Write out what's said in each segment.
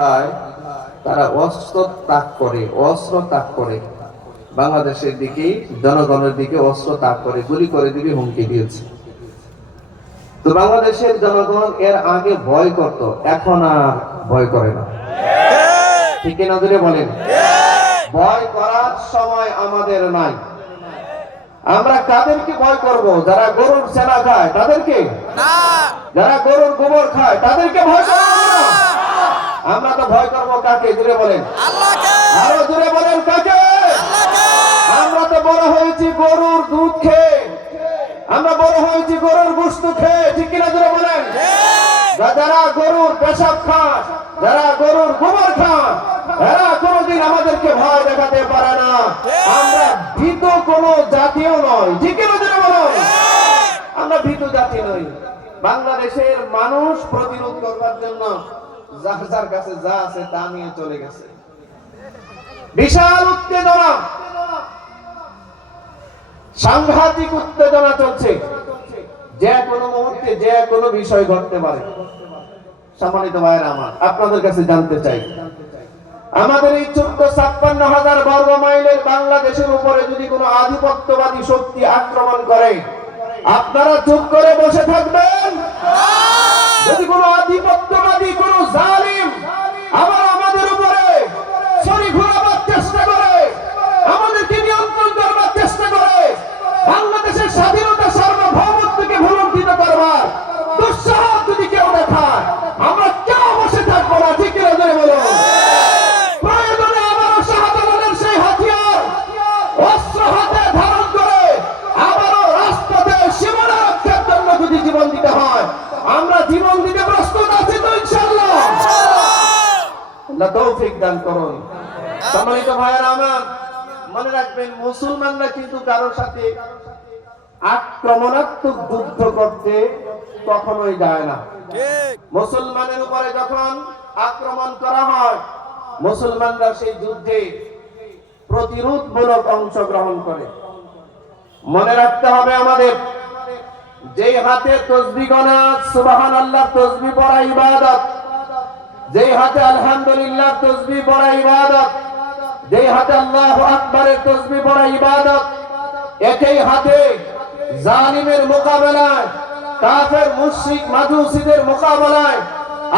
তারা অস্ত্র তাক করে বাংলাদেশের দিকে, জনগণের দিকে অস্ত্র তাক করে গুলি করে দিবে হুমকি দিয়েছে। তো বাংলাদেশের জনগণ এর আগে ভয় করত, এখন আর ভয় করে না। ঠিক কিনা জোরে বলেন? ভয় করার সময় আমাদের নাই। আমরা কাদেরকে ভয় করব? যারা গরুর সেনা খায় তাদেরকে না, যারা গরুর গোবর খায় তাদেরকে ভয় করব না। আমরা তো ভয় করব কাকে? জোরে বলেন আল্লাহকে। আরো জোরে বলেন কাকে? আল্লাহকে। আমরা তো বড় হয়েছি গরুর দুধ খেয়ে, আমরা বড় হয়েছি গরুর গোশত খেয়ে। ঠিক কিনা জোরে বলেন? যারা গরুর পেশাব খায়, যারা গরুর গোবর খায়, এরা কোনোদিন আমাদেরকে ভয় দেখাতে পারে না। আমরা ভীত কোনো জাতীয় নয়। ঠিক কিনা জোরে বলেন? আমরা ভীত জাতি নই। বাংলাদেশের মানুষ প্রতিরোধ করবার জন্য যার কাছে যা আছে তা নিয়ে চলে গেছে। বিশাল উত্তেজনা, সাংঘাতিক উত্তেজনা চলছে। যে কোনো মুহূর্তে যে কোনো বিষয় ঘটতে পারে। সম্মানিত ভাইয়েরা আমার, আপনাদের কাছে জানতে চাই, আমাদের এই 56,000 বর্গ মাইলের বাংলাদেশের উপরে যদি কোনো আধিপত্যবাদী শক্তি আক্রমণ করে, আপনারা চুপ করে বসে থাকবেন? যদি কোনো আধিপত্যবাদী, কোনো জালিম আবার আমাদের উপরে ছড়ি ঘোরাবার চেষ্টা করে, আমাদেরকে নিয়ন্ত্রণ করবার চেষ্টা করে, বাংলাদেশের স্বাধীনতা সার্বভৌমত্বকে ভুলুণ্ঠিত করবার দুঃসাহস যদি কেউ দেখায়, আমরা কেউ বসে থাকবো না। ঠিক কিনা জোরে বলুন? প্রয়োজনে আবারও শাহজালালের সেই হাতিয়ার অস্ত্র হাতে ধারণ করে আবারও রাজপথে সীমানা রক্ষার জন্য যদি জীবন দিতে হয়, আমরা জীবন দিতে প্রস্তুত আছি তো ইনশাআল্লাহ। আল্লাহ তৌফিক দান করুন। সম্মানিত ভাইয়েরা আমার, মনে রাখবেন, মুসলমানরা কিন্তু কারোর সাথে আক্রমণাত্মক যুদ্ধ করতে কখনোই যায় না। মুসলমানের উপরে যখন আক্রমণ করা হয়, মুসলমানরা সেই যুদ্ধে প্রতিরোধমূলক অংশগ্রহণ করে। মনে রাখতে হবে আমাদের, যেই হাতে তাসবিহ গোনা সুবহানাল্লাহ তাসবিহ পড়া ইবাদত, যেই হাতে আলহামদুলিল্লাহ তাসবিহ পড়া ইবাদত, যেই হাতে আল্লাহু আকবারের তাসবিহ পড়া ইবাদত, একই হাতে জালিমের মোকাবেলায়, কাফের মুশরিক মাজুসীদের মোকাবেলায়,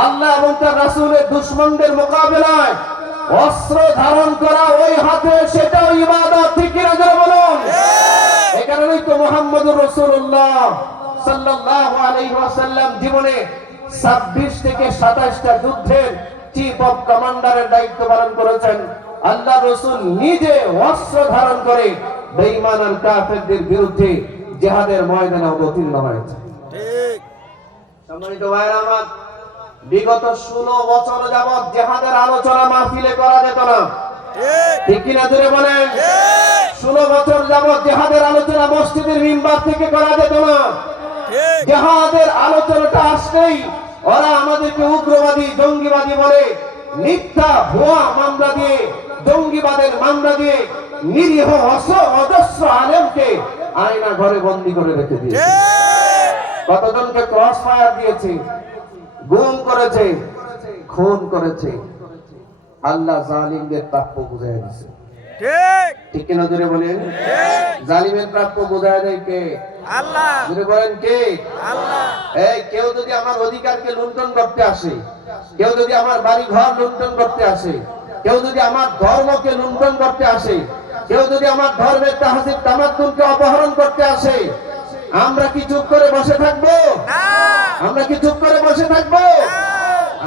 আল্লাহ এবং তার রাসূলের দুশমনদের মোকাবেলায় অস্ত্র ধারণ করা ওই হাতে, সেটাও ইবাদত। ঠিক কিনা জোরে বলুন? এই কারণেই তো মুহাম্মদুর রাসূলুল্লাহ সাল্লাল্লাহু আলাইহি ওয়াসাল্লাম জীবনে 26 থেকে 27টা যুদ্ধের চিফ অফ কমান্ডারের দায়িত্ব পালন করেছেন। আল্লাহ রাসূল নিজে অস্ত্র ধারণ করে বেঈমান আর কাফেরদের বিরুদ্ধে জিহাদের ময়দানে অবতীর্ণ হয়েছে। ঠিক। সম্মানিত ভাইরা আমার, বিগত 16 বছর যাবত জিহাদের আলোচনা মাহফিলে করা যেত না। ঠিক কিনা জোরে বলেন? 16 বছর যাবত জিহাদের আলোচনা মসজিদের মিম্বার থেকে করা যেত না। জিহাদের আলোচনাটা আসলেই ওরা আমাদেরকে উগ্রবাদী, জঙ্গিবাদী বলে মিথ্যা ভুয়া মামলা দিয়ে, জঙ্গিবাদের মামলা দিয়ে নিরীহ অজস্র আলেমকে আয়না ঘরে বন্দী করে রেখে দিয়েছে। কতজনকে ক্রস ফায়ার দিয়েছে, গুম করেছে, খুন করেছে। আল্লাহ জালিমদের প্রাপ্য বুঝায় দিয়েছে। ঠিক কিনা জোরে বলেন? জালিমের প্রাপ্য বুঝায় দেয় কে? আল্লাহ। জোরে বলেন কে? আল্লাহ। এই কেউ যদি আমার অধিকারকে লুণ্ঠন করতে আসে, কেউ যদি আমার বাড়ি ঘর লুণ্ঠন করতে আসে, কেউ যদি আমার ধর্মকে লুণ্ঠন করতে আসে, কেউ যদি আমার ধর্মের তাহসিব তামাদ্দুনকে অপহরণ করতে আসে, আমরা কি চুপ করে বসে থাকবো? না। আমরা কি চুপ করে বসে থাকবো?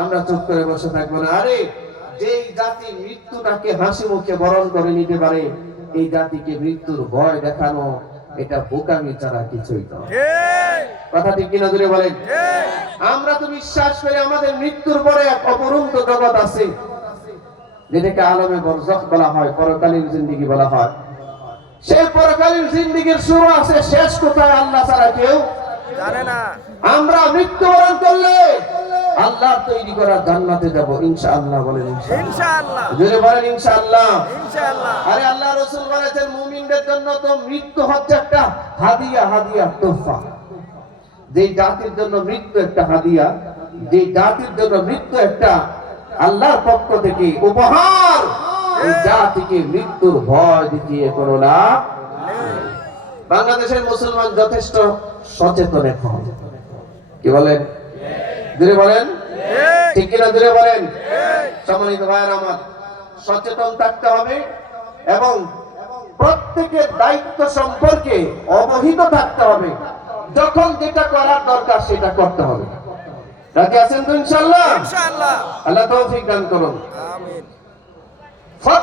আমরা চুপ করে বসে থাকবো না। আরে যেই জাতি মৃত্যুটাকে হাসি মুখে বরণ করে নিতে পারে, এই জাতিকে মৃত্যুর ভয় দেখানো এটা বোকামি ছাড়া কিছুই নয়। কথা ঠিক কিনা জোরে বলেন? আমরা তো বিশ্বাস করি আমাদের মৃত্যুর পরে এক অপরন্ত জগৎ আছে, যেটাকে আলমে বরজখ বলা হয়, পরকালীন জিন্দেগি বলা হয়। সেই পরকালীন জিন্দেগির শুরু আছে, শেষ কোথায় আল্লাহ ছাড়া কেউ জানে না। আমরা মৃত্যুবরণ করলে আল্লাহর তৈরি করা জান্নাতে যাব ইনশাআল্লাহ। বলেন ইনশাআল্লাহ। জোরে বলেন ইনশাআল্লাহ। ইনশাআল্লাহ। আরে আল্লাহ রাসূল বলেছেন, মুমিনদের জন্য তো মৃত্যু হচ্ছে একটা হাদিয়া, তোহফা। যেই জাতির জন্য মৃত্যু একটা হাদিয়া, যেই জাতির জন্য মৃত্যু একটা আল্লাহর পক্ষ থেকে উপহার। এই জাতিকে মৃত্যুর ভয় দেখিয়ে কোনো লাভ নেই। বাংলাদেশের মুসলমান যথেষ্ট সচেতন এখন, কি বলেন? জোরে বলেন, ঠিক কিনা? জোরে বলেন। সম্মানিত ভাইয়েরা আমার, সচেতন থাকতে হবে এবং প্রত্যেকের দায়িত্ব সম্পর্কে অবহিত থাকতে হবে। যখন যেটা করার দরকার সেটা করতে হবে। রাজি আছেন তো ইনশাআল্লাহ? ইনশাআল্লাহ। আল্লাহ তৌফিক দান করুন। আমিন।